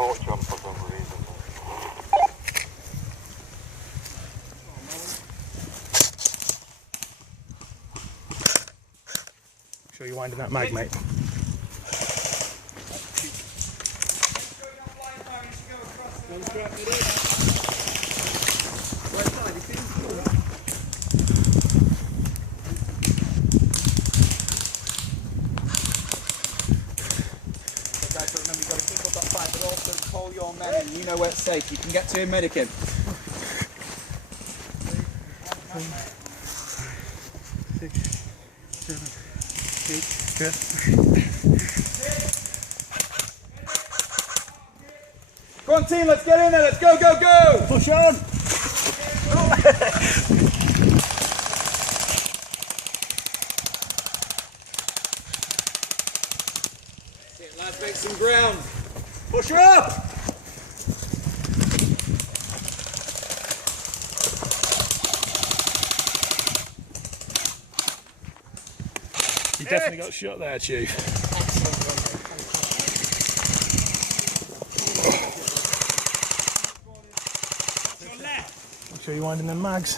torch on for some reason. Make sure you're winding that mag, mate. Remember, you've got to keep up that fight, but also call your men in. You know where it's safe. You can get to him, medicing. 6, 7, 8. Good. Go on, team. Let's get in there. Let's go, go, go. Push on. Lads, make some ground. Push up. You definitely got shot there, Chief. Make sure you're winding them mags.